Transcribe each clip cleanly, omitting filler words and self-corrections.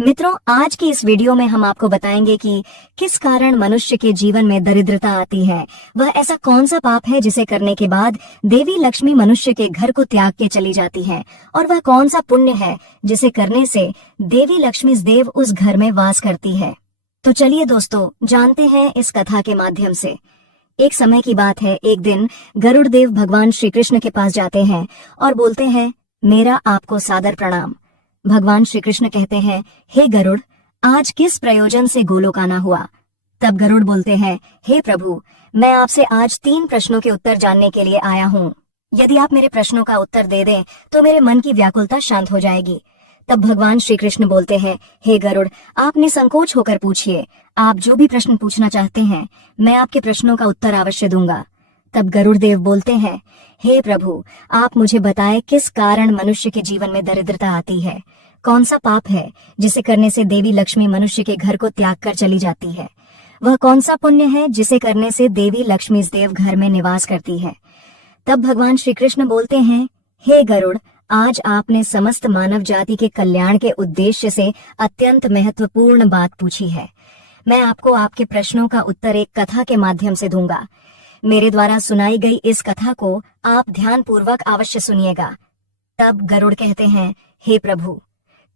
मित्रों, आज की इस वीडियो में हम आपको बताएंगे कि किस कारण मनुष्य के जीवन में दरिद्रता आती है। वह ऐसा कौन सा पाप है जिसे करने के बाद देवी लक्ष्मी मनुष्य के घर को त्याग के चली जाती है, और वह कौन सा पुण्य है जिसे करने से देवी लक्ष्मी देव उस घर में वास करती है। तो चलिए दोस्तों, जानते हैं इस कथा के माध्यम से। एक समय की बात है, एक दिन गरुड़ देव भगवान श्री कृष्ण के पास जाते हैं और बोलते हैं, मेरा आपको सादर प्रणाम। भगवान श्री कृष्ण कहते हैं, हे गरुड़, आज किस प्रयोजन से गोलोक आना हुआ? तब गरुड़ बोलते हैं, हे प्रभु, मैं आपसे आज 3 प्रश्नों के उत्तर जानने के लिए आया हूँ। यदि आप मेरे प्रश्नों का उत्तर दे दें तो मेरे मन की व्याकुलता शांत हो जाएगी। तब भगवान श्री कृष्ण बोलते हैं, हे गरुड़, आप निसंकोच होकर पूछिए। आप जो भी प्रश्न पूछना चाहते हैं, मैं आपके प्रश्नों का उत्तर अवश्य दूंगा। तब गरुड़ देव बोलते हैं, हे प्रभु, आप मुझे बताएं किस कारण मनुष्य के जीवन में दरिद्रता आती है। कौन सा पाप है जिसे करने से देवी लक्ष्मी मनुष्य के घर को त्याग कर चली जाती है? वह कौन सा पुण्य है जिसे करने से देवी लक्ष्मी देव घर में निवास करती है? तब भगवान श्री कृष्ण बोलते हैं, हे गरुड़, आज आपने समस्त मानव जाति के कल्याण के उद्देश्य से अत्यंत महत्वपूर्ण बात पूछी है। मैं आपको आपके प्रश्नों का उत्तर एक कथा के माध्यम से दूंगा। मेरे द्वारा सुनाई गई इस कथा को आप ध्यान पूर्वक अवश्य सुनिएगा। तब गरुड़ कहते हैं, हे प्रभु,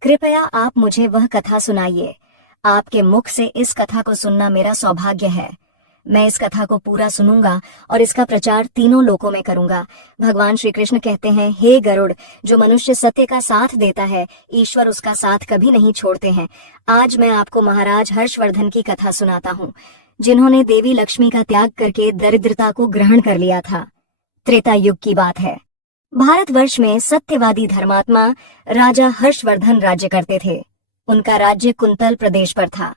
कृपया आप मुझे वह कथा सुनाइए। आपके मुख से इस कथा को सुनना मेरा सौभाग्य है। मैं इस कथा को पूरा सुनूंगा और इसका प्रचार तीनों लोकों में करूंगा। भगवान श्री कृष्ण कहते हैं, हे गरुड़, जो मनुष्य सत्य का साथ देता है, ईश्वर उसका साथ कभी नहीं छोड़ते हैं। आज मैं आपको महाराज हर्षवर्धन की कथा सुनाता हूँ, जिन्होंने देवी लक्ष्मी का त्याग करके दरिद्रता को ग्रहण कर लिया था। त्रेता युग की बात है। भारतवर्ष में सत्यवादी धर्मात्मा राजा हर्षवर्धन राज्य करते थे। उनका राज्य कुंतल प्रदेश पर था।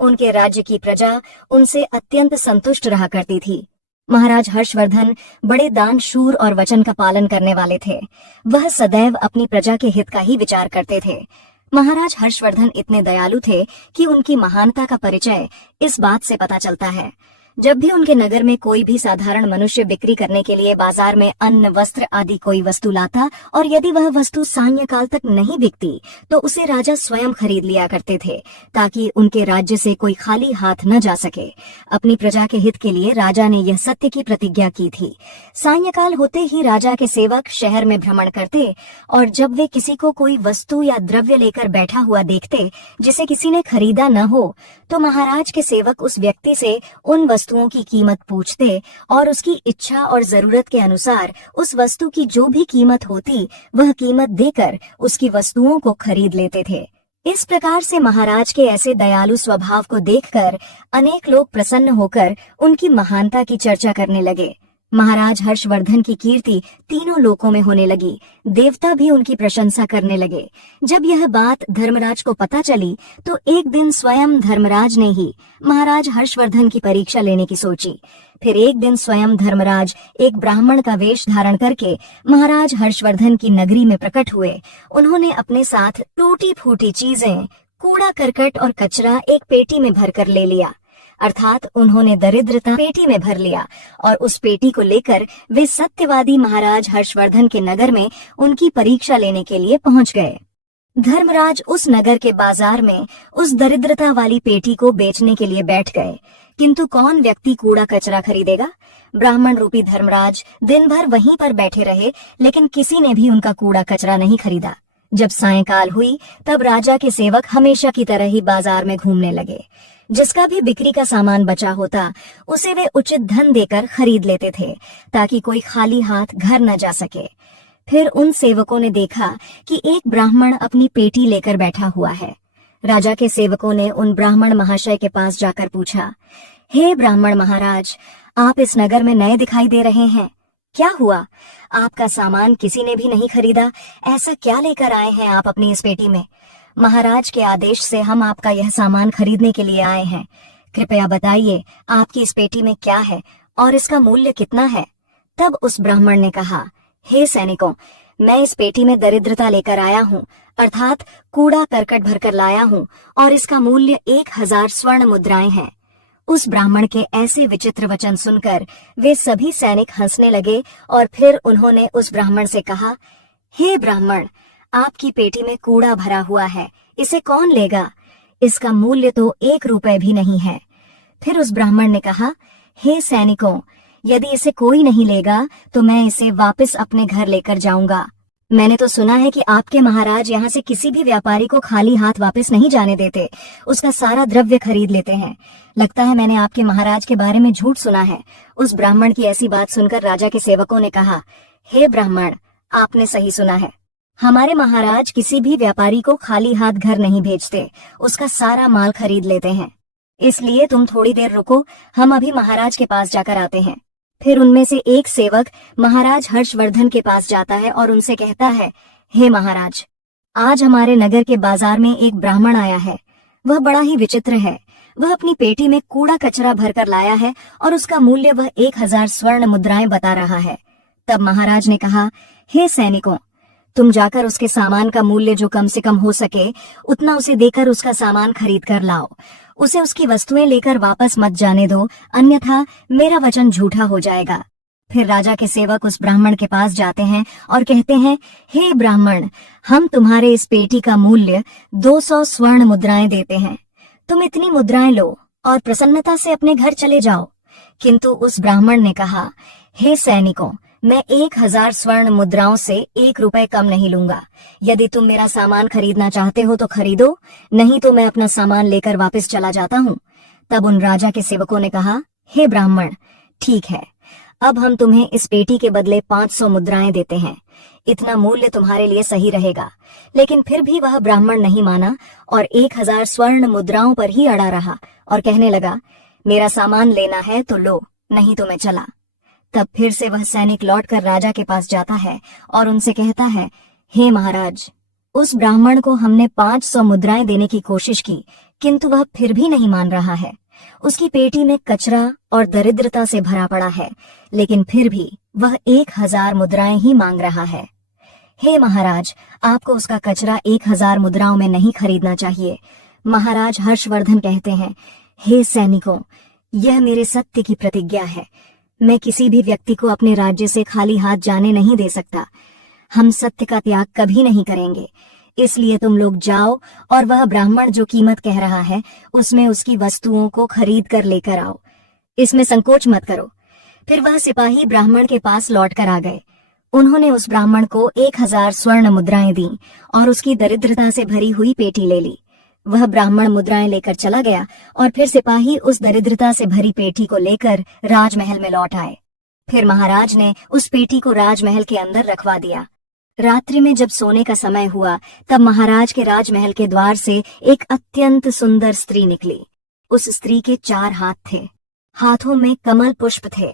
उनके राज्य की प्रजा उनसे अत्यंत संतुष्ट रहा करती थी। महाराज हर्षवर्धन बड़े दानशूर और वचन का पालन करने वाले थे। वह सदैव अपनी प्रजा के हित का ही विचार करते थे। महाराज हर्षवर्धन इतने दयालु थे कि उनकी महानता का परिचय इस बात से पता चलता है। जब भी उनके नगर में कोई भी साधारण मनुष्य बिक्री करने के लिए बाजार में अन्न, वस्त्र आदि कोई वस्तु लाता, और यदि वह वस्तु सायंकाल तक नहीं बिकती, तो उसे राजा स्वयं खरीद लिया करते थे, ताकि उनके राज्य से कोई खाली हाथ न जा सके। अपनी प्रजा के हित के लिए राजा ने यह सत्य की प्रतिज्ञा की थी। सायंकाल होते ही राजा के सेवक शहर में भ्रमण करते, और जब वे किसी को कोई वस्तु या द्रव्य लेकर बैठा हुआ देखते जिसे किसी ने खरीदा न हो, तो महाराज के सेवक उस व्यक्ति से उन वस्तुओं की कीमत पूछते और उसकी इच्छा और जरूरत के अनुसार उस वस्तु की जो भी कीमत होती, वह कीमत देकर उसकी वस्तुओं को खरीद लेते थे। इस प्रकार से महाराज के ऐसे दयालु स्वभाव को देखकर अनेक लोग प्रसन्न होकर उनकी महानता की चर्चा करने लगे। महाराज हर्षवर्धन की कीर्ति तीनों लोकों में होने लगी। देवता भी उनकी प्रशंसा करने लगे। जब यह बात धर्मराज को पता चली, तो एक दिन स्वयं धर्मराज ने ही महाराज हर्षवर्धन की परीक्षा लेने की सोची। फिर एक दिन स्वयं धर्मराज एक ब्राह्मण का वेश धारण करके महाराज हर्षवर्धन की नगरी में प्रकट हुए। उन्होंने अपने साथ टूटी फूटी चीजें, कूड़ा करकट और कचरा एक पेटी में भरकर ले लिया, अर्थात उन्होंने दरिद्रता पेटी में भर लिया, और उस पेटी को लेकर वे सत्यवादी महाराज हर्षवर्धन के नगर में उनकी परीक्षा लेने के लिए पहुंच गए। धर्मराज उस नगर के बाजार में उस दरिद्रता वाली पेटी को बेचने के लिए बैठ गए, किंतु कौन व्यक्ति कूड़ा कचरा खरीदेगा? ब्राह्मण रूपी धर्मराज दिन भर वहीं पर बैठे रहे, लेकिन किसी ने भी उनका कूड़ा कचरा नहीं खरीदा। जब सायंकाल हुई, तब राजा के सेवक हमेशा की तरह ही बाजार में घूमने लगे। जिसका भी बिक्री का सामान बचा होता, उसे वे उचित धन देकर खरीद लेते थे, ताकि कोई खाली हाथ घर न जा सके। फिर उन सेवकों ने देखा कि एक ब्राह्मण अपनी पेटी लेकर बैठा हुआ है। राजा के सेवकों ने उन ब्राह्मण महाशय के पास जाकर पूछा, हे ब्राह्मण महाराज, आप इस नगर में नए दिखाई दे रहे हैं, क्या हुआ? आपका सामान किसी ने भी नहीं खरीदा, ऐसा क्या लेकर आए हैं आप अपनी इस पेटी में? महाराज के आदेश से हम आपका यह सामान खरीदने के लिए आए हैं। कृपया बताइए, आपकी इस पेटी में क्या है और इसका मूल्य कितना है? तब उस ब्राह्मण ने कहा, हे सैनिकों, मैं इस पेटी में दरिद्रता लेकर आया हूँ, अर्थात कूड़ा करकट भरकर लाया हूँ, और इसका मूल्य 1000 स्वर्ण मुद्राएं हैं। उस ब्राह्मण के ऐसे विचित्र वचन सुनकर वे सभी सैनिक हंसने लगे, और फिर उन्होंने उस ब्राह्मण से कहा, हे ब्राह्मण, आपकी पेटी में कूड़ा भरा हुआ है, इसे कौन लेगा? इसका मूल्य तो 1 रुपए भी नहीं है। फिर उस ब्राह्मण ने कहा, हे सैनिकों, यदि इसे कोई नहीं लेगा तो मैं इसे वापस अपने घर लेकर जाऊंगा। मैंने तो सुना है कि आपके महाराज यहाँ से किसी भी व्यापारी को खाली हाथ वापस नहीं जाने देते, उसका सारा द्रव्य खरीद लेते हैं। लगता है मैंने आपके महाराज के बारे में झूठ सुना है। उस ब्राह्मण की ऐसी बात सुनकर राजा के सेवकों ने कहा, हे ब्राह्मण, आपने सही सुना है। हमारे महाराज किसी भी व्यापारी को खाली हाथ घर नहीं भेजते, उसका सारा माल खरीद लेते हैं। इसलिए तुम थोड़ी देर रुको, हम अभी महाराज के पास जाकर आते हैं। फिर उनमें से एक सेवक महाराज हर्षवर्धन के पास जाता है और उनसे कहता है, हे महाराज, आज हमारे नगर के बाजार में एक ब्राह्मण आया है। वह बड़ा ही विचित्र है। वह अपनी पेटी में कूड़ा कचरा भरकर लाया है और उसका मूल्य वह 1000 स्वर्ण मुद्राएं बता रहा है। तब महाराज ने कहा, हे सैनिकों, तुम जाकर उसके सामान का मूल्य जो कम से कम हो सके उतना उसे देकर उसका सामान खरीद कर लाओ। उसे उसकी वस्तुएं लेकर वापस मत जाने दो, अन्यथा मेरा वचन झूठा हो जाएगा। फिर राजा के सेवक उस ब्राह्मण के पास जाते हैं और कहते हैं, हे ब्राह्मण, हम तुम्हारे इस पेटी का मूल्य 200 स्वर्ण मुद्राएं देते हैं। तुम इतनी मुद्राएं लो और प्रसन्नता से अपने घर चले जाओ। किंतु उस ब्राह्मण ने कहा, हे सैनिकों, मैं 1000 स्वर्ण मुद्राओं से 1 रुपए कम नहीं लूंगा। यदि तुम मेरा सामान खरीदना चाहते हो तो खरीदो, नहीं तो मैं अपना सामान लेकर वापस चला जाता हूँ। तब उन राजा के सेवकों ने कहा, हे ब्राह्मण, ठीक है, अब हम तुम्हें इस पेटी के बदले 500 मुद्राएं देते हैं। इतना मूल्य तुम्हारे लिए सही रहेगा। लेकिन फिर भी वह ब्राह्मण नहीं माना और 1000 स्वर्ण मुद्राओं पर ही अड़ा रहा और कहने लगा, मेरा सामान लेना है तो लो, नहीं तो मैं चला। तब फिर से वह सैनिक लौटकर राजा के पास जाता है और उनसे कहता है, हे महाराज, उस ब्राह्मण को हमने 500 मुद्राएं देने की कोशिश की, किंतु वह फिर भी नहीं मान रहा है। उसकी पेटी में कचरा और दरिद्रता से भरा पड़ा है, लेकिन फिर भी वह 1000 मुद्राएं ही मांग रहा है। हे महाराज, आपको उसका कचरा 1000 मुद्राओं में नहीं खरीदना चाहिए। महाराज हर्षवर्धन कहते हैं, हे सैनिकों, यह मेरे सत्य की प्रतिज्ञा है। मैं किसी भी व्यक्ति को अपने राज्य से खाली हाथ जाने नहीं दे सकता। हम सत्य का त्याग कभी नहीं करेंगे। इसलिए तुम लोग जाओ और वह ब्राह्मण जो कीमत कह रहा है उसमें उसकी वस्तुओं को खरीद कर लेकर आओ। इसमें संकोच मत करो। फिर वह सिपाही ब्राह्मण के पास लौट कर आ गए। उन्होंने उस ब्राह्मण को 1000 स्वर्ण मुद्राएं दी और उसकी दरिद्रता से भरी हुई पेटी ले ली। वह ब्राह्मण मुद्राएं लेकर चला गया और फिर सिपाही उस दरिद्रता से भरी पेटी को लेकर राजमहल में लौट आए। फिर महाराज ने उस पेटी को राजमहल के अंदर रखवा दिया। रात्रि में जब सोने का समय हुआ तब महाराज के राजमहल के द्वार से एक अत्यंत सुंदर स्त्री निकली। उस स्त्री के 4 हाथ थे, हाथों में कमल पुष्प थे।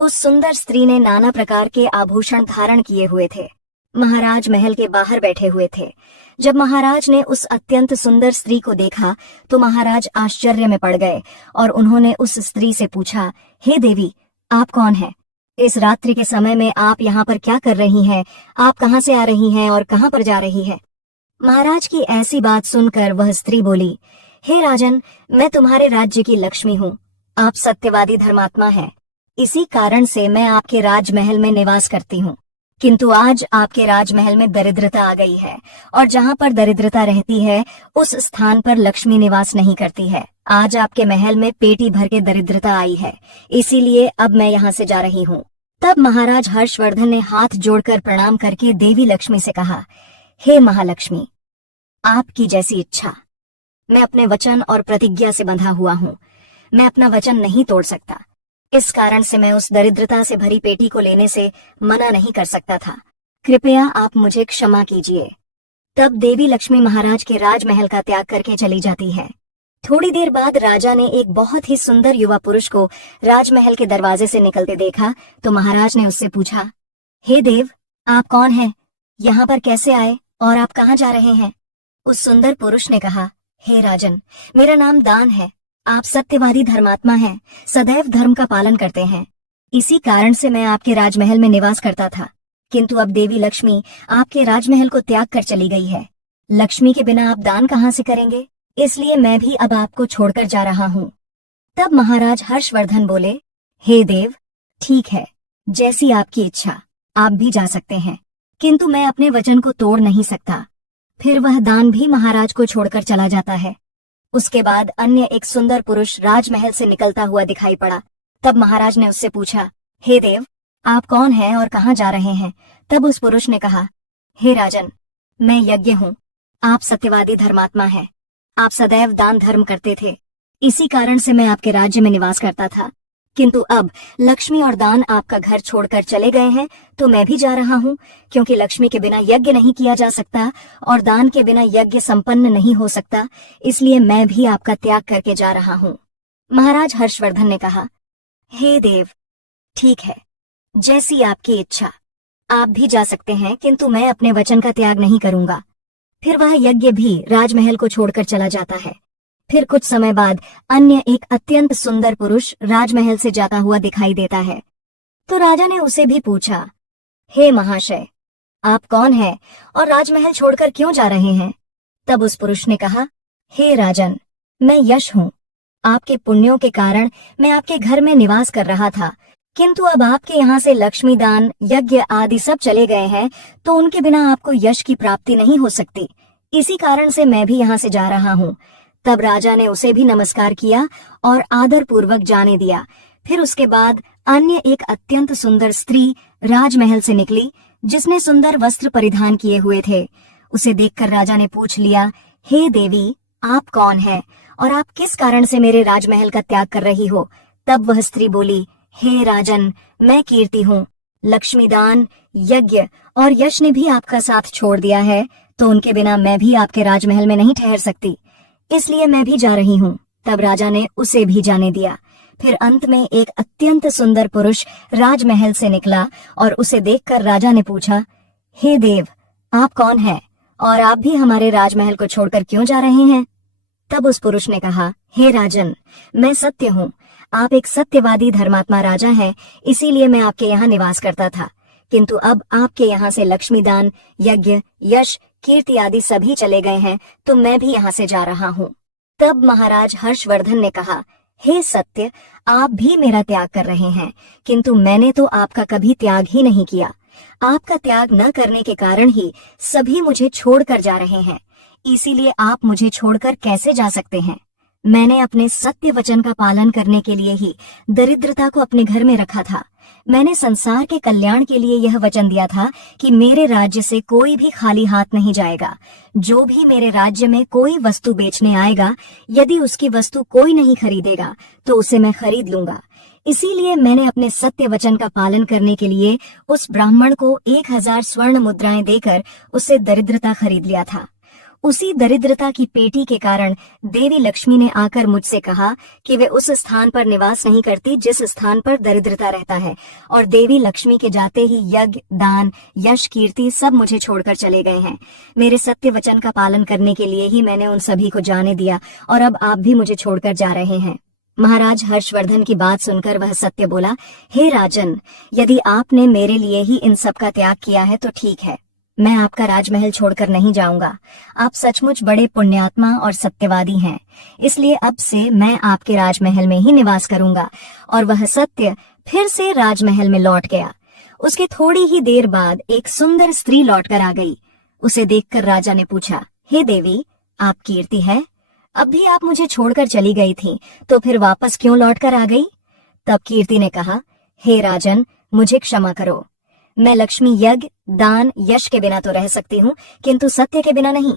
उस सुंदर स्त्री ने नाना प्रकार के आभूषण धारण किए हुए थे। महाराज महल के बाहर बैठे हुए थे। जब महाराज ने उस अत्यंत सुंदर स्त्री को देखा तो महाराज आश्चर्य में पड़ गए और उन्होंने उस स्त्री से पूछा, हे देवी, आप कौन हैं? इस रात्रि के समय में आप यहाँ पर क्या कर रही हैं? आप कहाँ से आ रही हैं और कहाँ पर जा रही हैं? महाराज की ऐसी बात सुनकर वह स्त्री बोली, हे राजन, मैं तुम्हारे राज्य की लक्ष्मी हूँ। आप सत्यवादी धर्मात्मा हैं, इसी कारण से मैं आपके राजमहल में निवास करती हूँ। किंतु आज आपके राजमहल में दरिद्रता आ गई है और जहाँ पर दरिद्रता रहती है उस स्थान पर लक्ष्मी निवास नहीं करती है। आज आपके महल में पेटी भर के दरिद्रता आई है, इसीलिए अब मैं यहाँ से जा रही हूँ। तब महाराज हर्षवर्धन ने हाथ जोड़कर प्रणाम करके देवी लक्ष्मी से कहा, हे महालक्ष्मी, आपकी जैसी इच्छा। मैं अपने वचन और प्रतिज्ञा से बंधा हुआ हूँ। मैं अपना वचन नहीं तोड़ सकता। इस कारण से मैं उस दरिद्रता से भरी पेटी को लेने से मना नहीं कर सकता था। कृपया आप मुझे क्षमा कीजिए। तब देवी लक्ष्मी महाराज के राजमहल का त्याग करके चली जाती है। थोड़ी देर बाद राजा ने एक बहुत ही सुंदर युवा पुरुष को राजमहल के दरवाजे से निकलते देखा तो महाराज ने उससे पूछा, हे देव, आप कौन हैं? यहाँ पर कैसे आए और आप कहाँ जा रहे हैं? उस सुंदर पुरुष ने कहा, हे राजन, मेरा नाम दान है। आप सत्यवादी धर्मात्मा हैं, सदैव धर्म का पालन करते हैं। इसी कारण से मैं आपके राजमहल में निवास करता था, किंतु अब देवी लक्ष्मी आपके राजमहल को त्याग कर चली गई है। लक्ष्मी के बिना आप दान कहाँ से करेंगे? इसलिए मैं भी अब आपको छोड़कर जा रहा हूँ। तब महाराज हर्षवर्धन बोले, हे देव, ठीक है, जैसी आपकी इच्छा, आप भी जा सकते हैं, किंतु मैं अपने वचन को तोड़ नहीं सकता। फिर वह दान भी महाराज को छोड़कर चला जाता है। उसके बाद अन्य एक सुंदर पुरुष राजमहल से निकलता हुआ दिखाई पड़ा। तब महाराज ने उससे पूछा, हे देव, आप कौन हैं और कहाँ जा रहे हैं? तब उस पुरुष ने कहा, हे राजन, मैं यज्ञ हूँ। आप सत्यवादी धर्मात्मा हैं। आप सदैव दान धर्म करते थे, इसी कारण से मैं आपके राज्य में निवास करता था। किंतु अब लक्ष्मी और दान आपका घर छोड़कर चले गए हैं, तो मैं भी जा रहा हूँ, क्योंकि लक्ष्मी के बिना यज्ञ नहीं किया जा सकता और दान के बिना यज्ञ संपन्न नहीं हो सकता, इसलिए मैं भी आपका त्याग करके जा रहा हूँ। महाराज हर्षवर्धन ने कहा, हे देव, ठीक है, जैसी आपकी इच्छा, आप भी जा सकते हैं, किंतु मैं अपने वचन का त्याग नहीं करूंगा। फिर वह यज्ञ भी राजमहल को छोड़कर चला जाता है। फिर कुछ समय बाद अन्य एक अत्यंत सुंदर पुरुष राजमहल से जाता हुआ दिखाई देता है। तो राजा ने उसे भी पूछा, हे महाशय, आप कौन हैं और राजमहल छोड़कर क्यों जा रहे हैं? तब उस पुरुष ने कहा, हे राजन, मैं यश हूँ। आपके पुण्यों के कारण मैं आपके घर में निवास कर रहा था, किंतु अब आपके यहाँ से लक्ष्मी दान, यज्ञ आदि सब चले गए हैं, तो उनके बिना आपको यश की प्राप्ति नहीं हो सकती। इसी कारण से मैं भी यहाँ से जा रहा हूँ। तब राजा ने उसे भी नमस्कार किया और आदर पूर्वक जाने दिया। फिर उसके बाद अन्य एक अत्यंत सुंदर स्त्री राजमहल से निकली, जिसने सुंदर वस्त्र परिधान किए हुए थे। उसे देखकर राजा ने पूछ लिया, हे देवी, आप कौन हैं और आप किस कारण से मेरे राजमहल का त्याग कर रही हो? तब वह स्त्री बोली, हे राजन, मैं कीर्ति हूँ। लक्ष्मीदान, यज्ञ और यश ने भी आपका साथ छोड़ दिया है, तो उनके बिना मैं भी आपके राजमहल में नहीं ठहर सकती, इसलिए मैं भी जा रही हूँ। तब राजा ने उसे भी जाने दिया। फिर अंत में एक अत्यंत सुंदर पुरुष राजमहल से निकला और उसे देखकर राजा ने पूछा, हे देव, आप कौन हैं और आप भी हमारे राजमहल को छोड़कर क्यों जा रहे हैं? तब उस पुरुष ने कहा, हे राजन, मैं सत्य हूँ। आप एक सत्यवादी धर्मात्मा राजा हैं, इसीलिए मैं आपके यहाँ निवास करता था, किंतु अब आपके यहाँ से लक्ष्मीदान, यज्ञ, यश, कीर्ति आदि सभी चले गए हैं, तो मैं भी यहाँ से जा रहा हूँ। तब महाराज हर्षवर्धन ने कहा, हे सत्य, आप भी मेरा त्याग कर रहे हैं, किंतु मैंने तो आपका कभी त्याग ही नहीं किया। आपका त्याग न करने के कारण ही सभी मुझे छोड़कर जा रहे हैं, इसीलिए आप मुझे छोड़कर कैसे जा सकते हैं? मैंने अपने सत्य वचन का पालन करने के लिए ही दरिद्रता को अपने घर में रखा था। मैंने संसार के कल्याण के लिए यह वचन दिया था कि मेरे राज्य से कोई भी खाली हाथ नहीं जाएगा। जो भी मेरे राज्य में कोई वस्तु बेचने आएगा, यदि उसकी वस्तु कोई नहीं खरीदेगा, तो उसे मैं खरीद लूंगा। इसीलिए मैंने अपने सत्य वचन का पालन करने के लिए उस ब्राह्मण को 1000 स्वर्ण मुद्राएं देकर उससे दरिद्रता खरीद लिया था। उसी दरिद्रता की पेटी के कारण देवी लक्ष्मी ने आकर मुझसे कहा कि वे उस स्थान पर निवास नहीं करती जिस स्थान पर दरिद्रता रहता है, और देवी लक्ष्मी के जाते ही यज्ञ, दान, यश, कीर्ति सब मुझे छोड़कर चले गए हैं। मेरे सत्य वचन का पालन करने के लिए ही मैंने उन सभी को जाने दिया, और अब आप भी मुझे छोड़कर जा रहे हैं। महाराज हर्षवर्धन की बात सुनकर वह सत्य बोला, हे राजन, यदि आपने मेरे लिए ही इन सब का त्याग किया है तो ठीक है, मैं आपका राजमहल छोड़कर नहीं जाऊंगा। आप सचमुच बड़े पुण्यात्मा और सत्यवादी हैं, इसलिए अब से मैं आपके राजमहल में ही निवास करूंगा। और वह सत्य फिर से राजमहल में लौट गया। उसके थोड़ी ही देर बाद एक सुंदर स्त्री लौटकर आ गई। उसे देखकर राजा ने पूछा, हे देवी, आप कीर्ति है? अब भी आप मुझे छोड़कर चली गई थी, तो फिर वापस क्यों लौटकर आ गई? तब कीर्ति ने कहा, हे राजन, मुझे क्षमा करो। मैं लक्ष्मी, यज्ञ, दान, यश के बिना तो रह सकती हूँ, किंतु सत्य के बिना नहीं,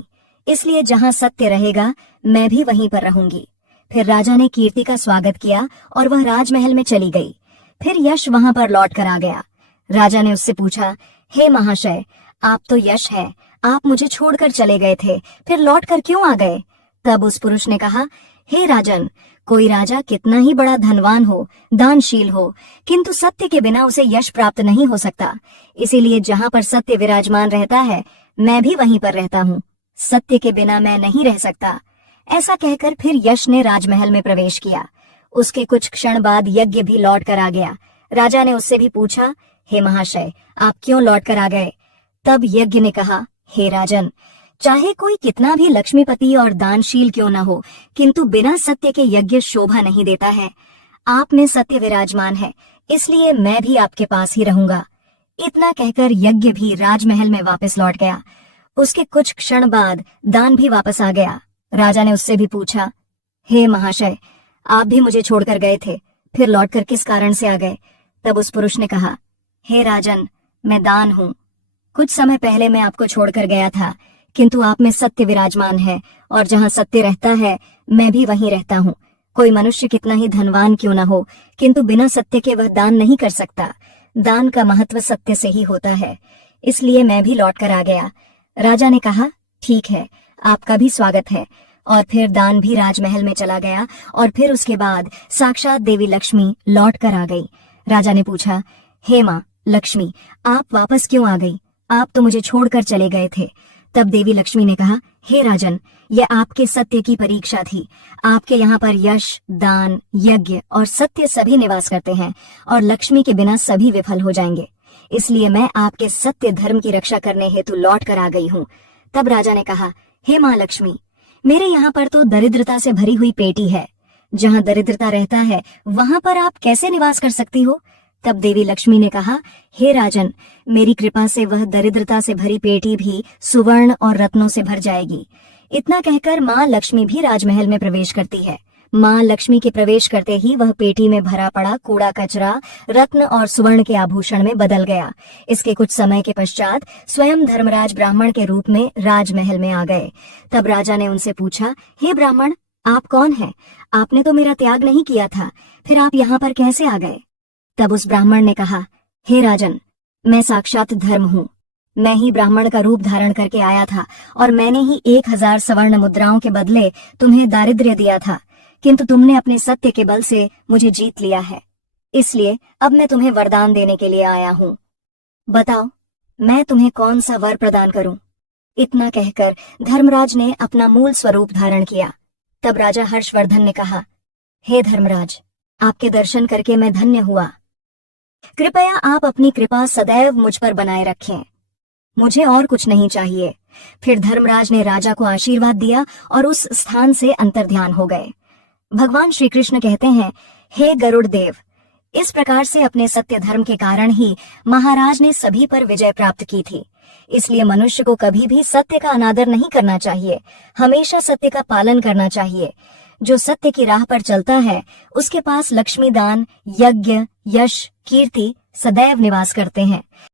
इसलिए जहाँ सत्य रहेगा मैं भी वहीं पर रहूंगी। फिर राजा ने कीर्ति का स्वागत किया और वह राजमहल में चली गई। फिर यश वहां पर लौट कर आ गया। राजा ने उससे पूछा, हे महाशय, आप तो यश है, आप मुझे छोड़कर चले गए थे, फिर लौट कर क्यों आ गए? तब उस पुरुष ने कहा, हे राजन, कोई राजा कितना ही बड़ा धनवान हो, दानशील हो, किंतु सत्य के बिना उसे यश प्राप्त नहीं हो सकता। इसीलिए जहाँ पर सत्य विराजमान रहता है, मैं भी वहीं पर रहता हूँ। सत्य के बिना मैं नहीं रह सकता। ऐसा कहकर फिर यश ने राजमहल में प्रवेश किया। उसके कुछ क्षण बाद यज्ञ भी लौट कर आ गया। राजा ने उससे भी पूछा, हे महाशय, आप क्यों लौट कर आ गए? तब यज्ञ ने कहा, हे राजन, चाहे कोई कितना भी लक्ष्मीपति और दानशील क्यों न हो, किंतु बिना सत्य के यज्ञ शोभा नहीं देता है। आप में सत्य विराजमान है, इसलिए मैं भी आपके पास ही रहूंगा। इतना कहकर यज्ञ भी राजमहल में वापस लौट गया। उसके कुछ क्षण बाद दान भी वापस आ गया। राजा ने उससे भी पूछा, हे महाशय, आप भी मुझे छोड़कर गए थे, फिर लौटकर किस कारण से आ गए? तब उस पुरुष ने कहा, हे राजन, मैं दान हूँ। कुछ समय पहले मैं आपको छोड़कर गया था, किंतु आप में सत्य विराजमान है, और जहाँ सत्य रहता है मैं भी वहीं रहता हूँ। कोई मनुष्य कितना ही धनवान क्यों न हो, किंतु बिना सत्य के वह दान नहीं कर सकता। दान का महत्व सत्य से ही होता है, इसलिए मैं भी लौट कर आ गया। राजा ने कहा, ठीक है, आपका भी स्वागत है। और फिर दान भी राजमहल में चला गया, और फिर उसके बाद साक्षात देवी लक्ष्मी लौट कर आ गई। राजा ने पूछा, हे माँ लक्ष्मी, आप वापस क्यों आ गई? आप तो मुझे छोड़कर चले गए थे। तब देवी लक्ष्मी ने कहा, हे राजन, यह आपके सत्य की परीक्षा थी। आपके यहाँ पर यश, दान, यज्ञ और सत्य सभी निवास करते हैं, और लक्ष्मी के बिना सभी विफल हो जाएंगे। इसलिए मैं आपके सत्य धर्म की रक्षा करने हेतु लौट कर आ गई हूँ। तब राजा ने कहा, हे माँ लक्ष्मी, मेरे यहाँ पर तो दरिद्रता से भरी हुई पेटी है। जहाँ दरिद्रता रहता है वहां पर आप कैसे निवास कर सकती हो? तब देवी लक्ष्मी ने कहा, हे राजन, मेरी कृपा से वह दरिद्रता से भरी पेटी भी सुवर्ण और रत्नों से भर जाएगी। इतना कहकर माँ लक्ष्मी भी राजमहल में प्रवेश करती है। माँ लक्ष्मी के प्रवेश करते ही वह पेटी में भरा पड़ा कूड़ा कचरा रत्न और सुवर्ण के आभूषण में बदल गया। इसके कुछ समय के पश्चात स्वयं धर्मराज ब्राह्मण के रूप में राजमहल में आ गए। तब राजा ने उनसे पूछा, हे ब्राह्मण, आप कौन हैं? आपने तो मेरा त्याग नहीं किया था, फिर आप यहाँ पर कैसे आ गए? तब उस ब्राह्मण ने कहा, हे राजन, मैं साक्षात धर्म हूँ। मैं ही ब्राह्मण का रूप धारण करके आया था, और मैंने ही 1000 स्वर्ण मुद्राओं के बदले तुम्हें दारिद्र्य दिया था, किंतु तुमने अपने सत्य के बल से मुझे जीत लिया है। इसलिए अब मैं तुम्हें वरदान देने के लिए आया हूँ। बताओ, मैं तुम्हें कौन सा वर प्रदान करूं? इतना कहकर धर्मराज ने अपना मूल स्वरूप धारण किया। तब राजा हर्षवर्धन ने कहा, हे धर्मराज, आपके दर्शन करके मैं धन्य हुआ। कृपया आप अपनी कृपा सदैव मुझ पर बनाए रखें। मुझे और कुछ नहीं चाहिए। फिर धर्मराज ने राजा को आशीर्वाद दिया और उस स्थान से अंतर्ध्यान हो गए। भगवान श्री कृष्ण कहते हैं, हे गरुड़ देव, इस प्रकार से अपने सत्य धर्म के कारण ही महाराज ने सभी पर विजय प्राप्त की थी। इसलिए मनुष्य को कभी भी सत्य का अनादर नहीं करना चाहिए, हमेशा सत्य का पालन करना चाहिए। जो सत्य की राह पर चलता है उसके पास लक्ष्मी दान, यज्ञ, यश, कीर्ति सदैव निवास करते हैं।